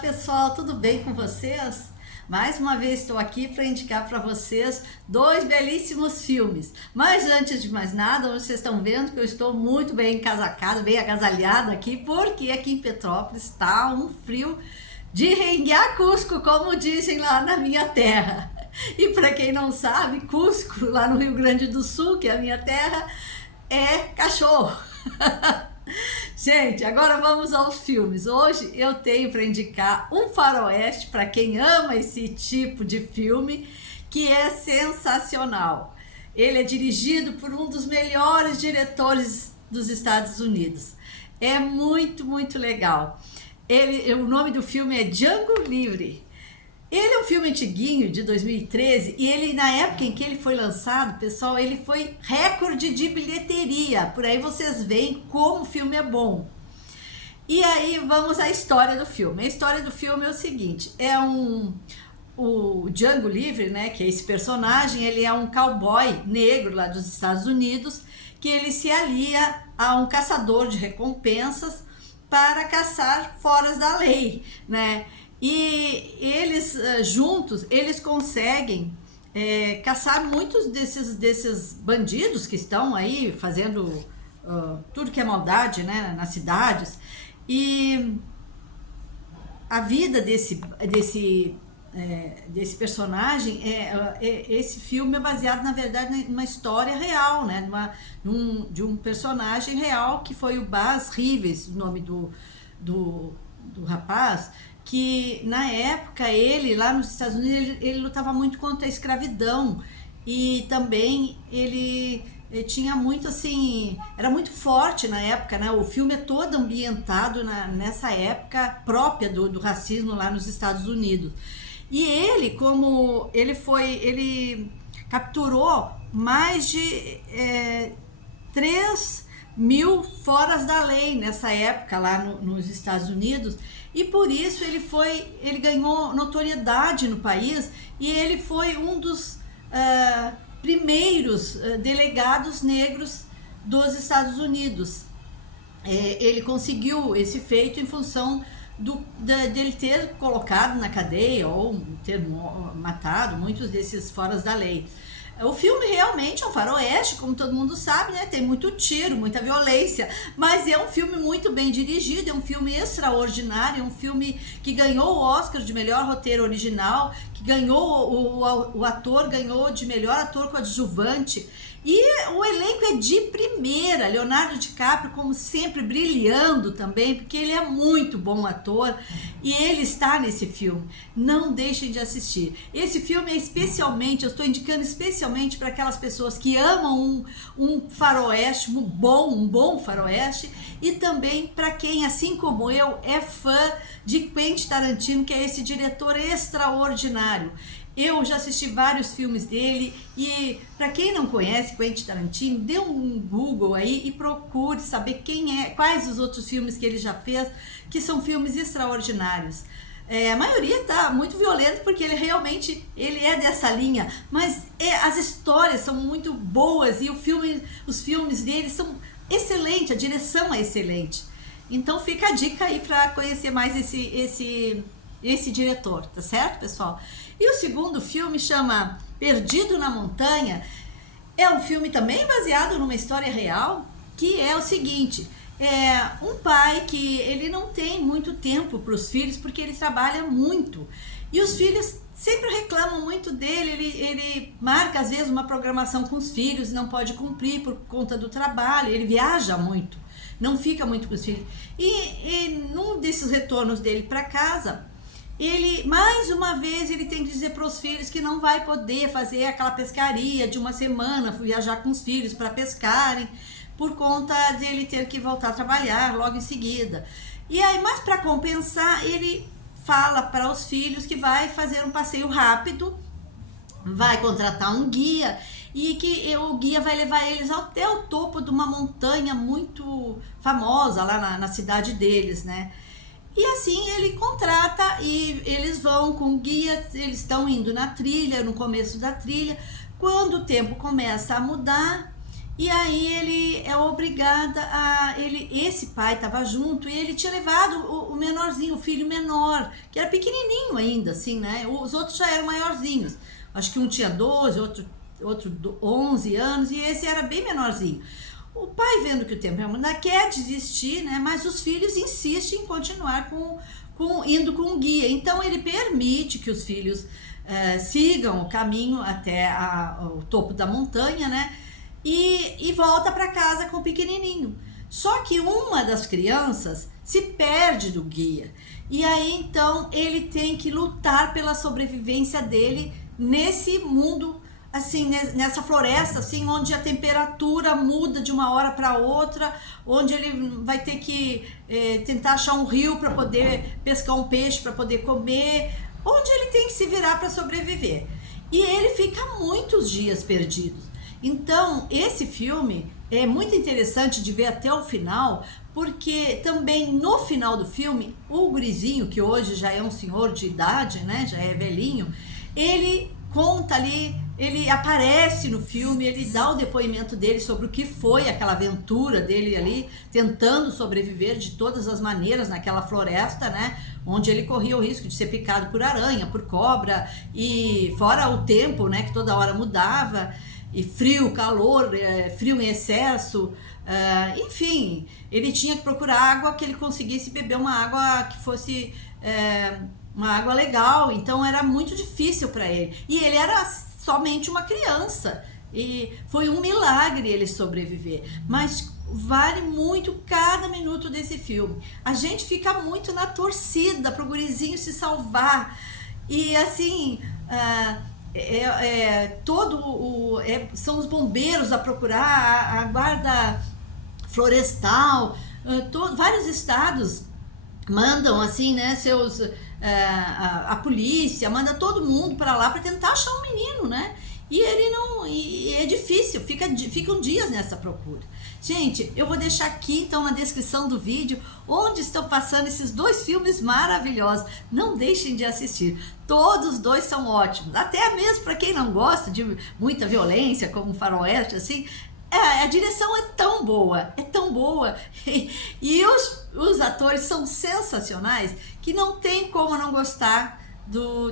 pessoal, tudo bem com vocês? Mais uma vez estou aqui para indicar para vocês dois belíssimos filmes. Mas antes de mais nada, vocês estão vendo que eu estou muito bem encasacada, bem agasalhada aqui, porque aqui em Petrópolis está um frio de renguear Cusco, como dizem lá na minha terra. E para quem não sabe, Cusco, lá no Rio Grande do Sul, que é a minha terra, é cachorro. Gente, agora vamos aos filmes. Hoje eu tenho para indicar um faroeste para quem ama esse tipo de filme, que é sensacional. Ele é dirigido por um dos melhores diretores dos Estados Unidos. É muito legal. O nome do filme é Django Livre. Ele é um filme antiguinho, de 2013, e ele, na época em que ele foi lançado, pessoal, ele foi recorde de bilheteria. Por aí vocês veem como o filme é bom. E aí vamos à história do filme. A história do filme é o seguinte, o Django Livre, né, que é esse personagem, ele é um cowboy negro lá dos Estados Unidos, que ele se alia a um caçador de recompensas para caçar fora da lei, né? E eles juntos, eles conseguem caçar muitos desses bandidos que estão aí fazendo tudo que é maldade, né, nas cidades. E a vida desse personagem, esse filme é baseado, na verdade, numa história real, né, de um personagem real, que foi o Baz Reeves, o nome do rapaz, que na época ele, lá nos Estados Unidos, ele lutava muito contra a escravidão, e também ele tinha muito assim, era muito forte na época, né? O filme é todo ambientado nessa época própria do racismo lá nos Estados Unidos. E ele, ele capturou mais de 3.000 foras da lei nessa época lá nos Estados Unidos, e por isso ele ganhou notoriedade no país, e ele foi um dos primeiros delegados negros dos Estados Unidos. Ele conseguiu esse feito em função dele ter colocado na cadeia ou ter matado muitos desses foras da lei. O filme realmente é um faroeste, como todo mundo sabe, né? Tem muito tiro, muita violência, mas é um filme muito bem dirigido, é um filme extraordinário, é um filme que ganhou o Oscar de melhor roteiro original, que ganhou, o ator ganhou de melhor ator coadjuvante, e o elenco é de primeira. Leonardo DiCaprio, como sempre, brilhando também, porque ele é muito bom ator, e ele está nesse filme. Não deixem de assistir. Esse filme é especialmente, eu estou indicando especialmente para aquelas pessoas que amam um faroeste, um bom faroeste, e também para quem, assim como eu, é fã de Quentin Tarantino, que é esse diretor extraordinário. Eu já assisti vários filmes dele, e para quem não conhece Quentin Tarantino, dê um Google aí e procure saber quais os outros filmes que ele já fez, que são filmes extraordinários. A maioria tá muito violento, porque ele realmente é dessa linha, mas as histórias são muito boas, e os filmes dele são excelentes, a direção é excelente. Então fica a dica aí para conhecer mais esse diretor, tá certo, pessoal? E o segundo filme chama Perdido na Montanha. É um filme também baseado numa história real, que é o seguinte: um pai que ele não tem muito tempo para os filhos, porque ele trabalha muito, e os filhos sempre reclamam muito dele. Ele marca às vezes uma programação com os filhos, não pode cumprir por conta do trabalho, ele viaja muito, não fica muito com os filhos, e num desses retornos dele para casa, mais uma vez, ele tem que dizer para os filhos que não vai poder fazer aquela pescaria de uma semana, viajar com os filhos para pescarem, por conta de ele ter que voltar a trabalhar logo em seguida. E aí, mas para compensar, ele fala para os filhos que vai fazer um passeio rápido, vai contratar um guia, e que o guia vai levar eles até o topo de uma montanha muito famosa lá na cidade deles, né? E assim ele contrata, e eles vão com o guia, eles estão indo na trilha, no começo da trilha, quando o tempo começa a mudar, E aí ele é obrigada a... esse pai estava junto e ele tinha levado o menorzinho, o filho menor, que era pequenininho ainda, assim, né? Os outros já eram maiorzinhos. Acho que um tinha 12, outro 11 anos, e esse era bem menorzinho. O pai, vendo que o tempo é muito, quer desistir, né? Mas os filhos insistem em continuar indo com o guia. Então ele permite que os filhos sigam o caminho até o topo da montanha, né? E volta para casa com o pequenininho. Só que uma das crianças se perde do guia. E aí então ele tem que lutar pela sobrevivência dele nesse mundo, assim, nessa floresta, assim, onde a temperatura muda de uma hora para outra, onde ele vai ter que tentar achar um rio para poder pescar um peixe para poder comer, onde ele tem que se virar para sobreviver. E ele fica muitos dias perdido. Então, esse filme é muito interessante de ver até o final, porque também no final do filme, o gurizinho, que hoje já é um senhor de idade, né, já é velhinho, ele conta ali, ele aparece no filme, ele dá o depoimento dele sobre o que foi aquela aventura dele ali, tentando sobreviver de todas as maneiras naquela floresta, né, onde ele corria o risco de ser picado por aranha, por cobra, e fora o tempo, né, que toda hora mudava, e frio, calor, frio em excesso, enfim, ele tinha que procurar água que ele conseguisse beber uma água que fosse uma água legal, então era muito difícil para ele. E ele era somente uma criança, e foi um milagre ele sobreviver, mas vale muito cada minuto desse filme. A gente fica muito na torcida pro gurizinho se salvar, e assim... são os bombeiros a procurar, a guarda florestal, vários estados mandam assim, né, a polícia manda todo mundo para lá para tentar achar um menino, né? E ele não, e é difícil, ficam dias nessa procura. Gente, eu vou deixar aqui então na descrição do vídeo onde estão passando esses dois filmes maravilhosos. Não deixem de assistir. Todos os dois são ótimos. Até mesmo para quem não gosta de muita violência, como Faroeste, assim, a direção é tão boa, e os atores são sensacionais que não tem como não gostar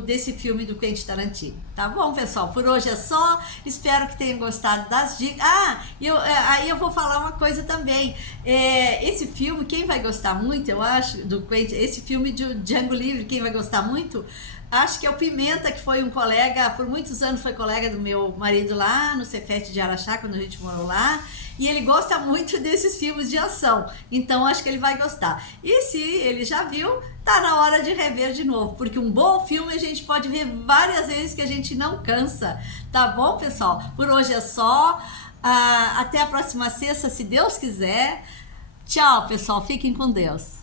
desse filme do Quentin Tarantino. Tá bom, pessoal? Por hoje é só. Espero que tenham gostado das dicas. Aí eu vou falar uma coisa também. Esse filme, quem vai gostar muito, eu acho, do Quentin, esse filme de Django Livre, quem vai gostar muito, acho que é o Pimenta, que foi um colega, por muitos anos foi colega do meu marido lá no Cefete de Araxá, quando a gente morou lá. E ele gosta muito desses filmes de ação, então acho que ele vai gostar. E se ele já viu, tá na hora de rever de novo, porque um bom filme a gente pode ver várias vezes que a gente não cansa. Tá bom, pessoal? Por hoje é só. Até a próxima sexta, se Deus quiser. Tchau, pessoal. Fiquem com Deus.